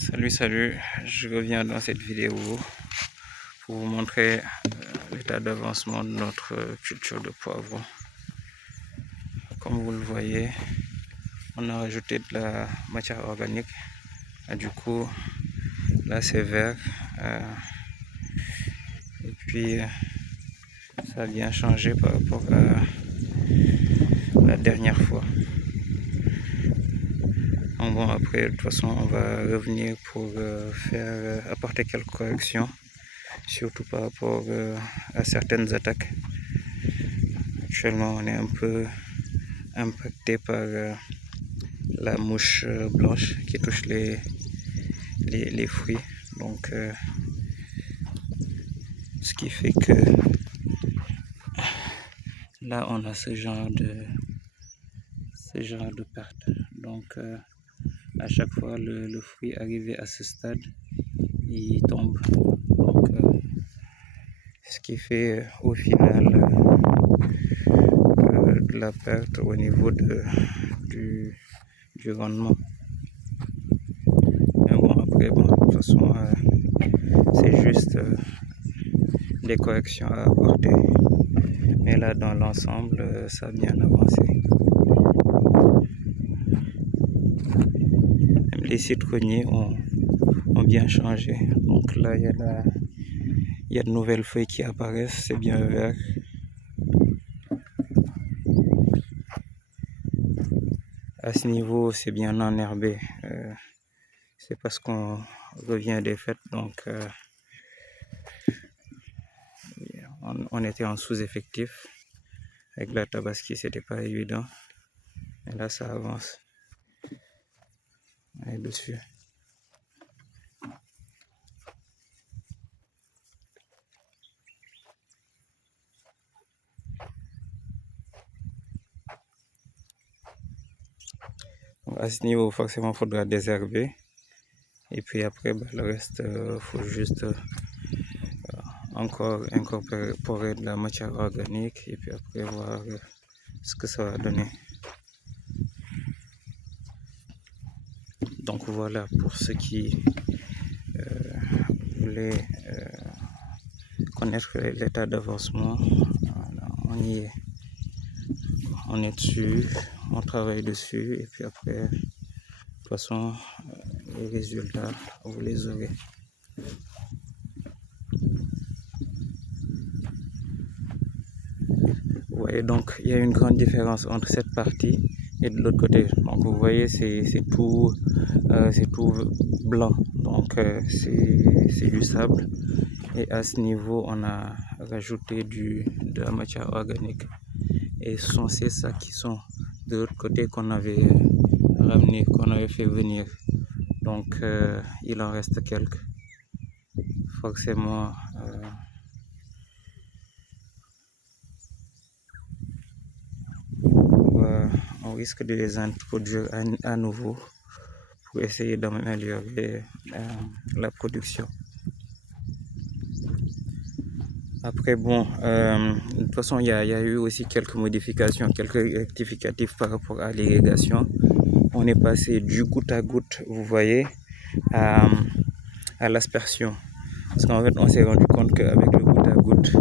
Salut, je reviens dans cette vidéo pour vous montrer l'état d'avancement de notre culture de poivron. Comme vous le voyez, on a rajouté de la matière organique. Et du coup, là c'est vert. Et puis, ça a bien changé par rapport à la dernière fois. Bon, après, de toute façon, on va revenir pour apporter quelques corrections, surtout par rapport à certaines attaques. Actuellement, on est un peu impacté par la mouche blanche qui touche les fruits. Donc, ce qui fait que là, on a ce genre de perte. Donc, à chaque fois le fruit arrivé à ce stade, il tombe. Donc, ce qui fait au final de la perte au niveau du rendement. Mais bon, après, de toute façon, c'est juste des corrections à apporter. Mais là, dans l'ensemble, ça a bien avancé. Même les citronniers ont bien changé. Donc là, il y a de nouvelles feuilles qui apparaissent, c'est bien vert. À ce niveau, c'est bien enherbé. C'est parce qu'on revient des fêtes, donc on était en sous-effectif. Avec la tabaski, c'était pas évident. Et là, ça avance. On est dessus. Donc à ce niveau, forcément, il faudra désherber. Et puis après, le reste, faut juste encore incorporer de la matière organique. Et puis après, voir ce que ça va donner. Donc voilà, pour ceux qui voulaient connaître l'état d'avancement, on y est. On est dessus, on travaille dessus, et puis après, de toute façon, les résultats, vous les aurez. Vous voyez, donc il y a une grande différence entre cette partie et de l'autre côté. Donc vous voyez, c'est tout blanc, donc c'est du sable. Et à ce niveau, on a rajouté de la matière organique. Et ce sont ces sacs qui sont de l'autre côté qu'on avait ramené, qu'on avait fait venir. Donc il en reste quelques. Forcément, on risque de les introduire à nouveau pour essayer d'améliorer la production. Après, bon, de toute façon, il y a eu aussi quelques modifications, quelques rectificatifs par rapport à l'irrigation. On est passé du goutte à goutte, vous voyez, à l'aspersion. Parce qu'en fait, on s'est rendu compte qu'avec le goutte à goutte,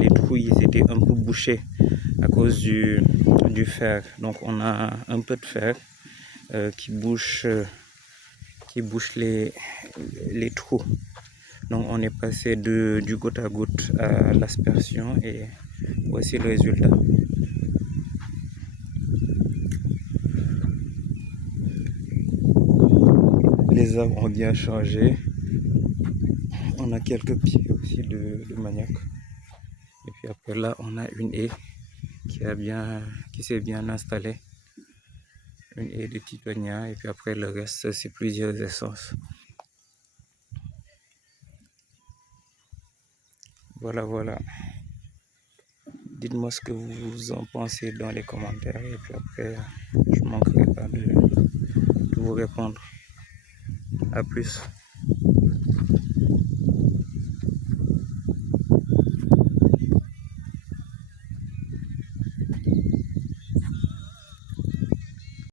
les trous ils étaient un peu bouchés à cause du fer. Donc, on a un peu de fer qui bouche les trous. Donc on est passé du goutte à goutte à l'aspersion et voici le résultat. Les arbres ont bien changé. On a quelques pieds aussi de manioc. Et puis après là, on a une haie qui s'est bien installée. Une haie de titonia et puis après le reste, c'est plusieurs essences. Voilà. Dites-moi ce que vous en pensez dans les commentaires et puis après, je ne manquerai pas de vous répondre. À plus.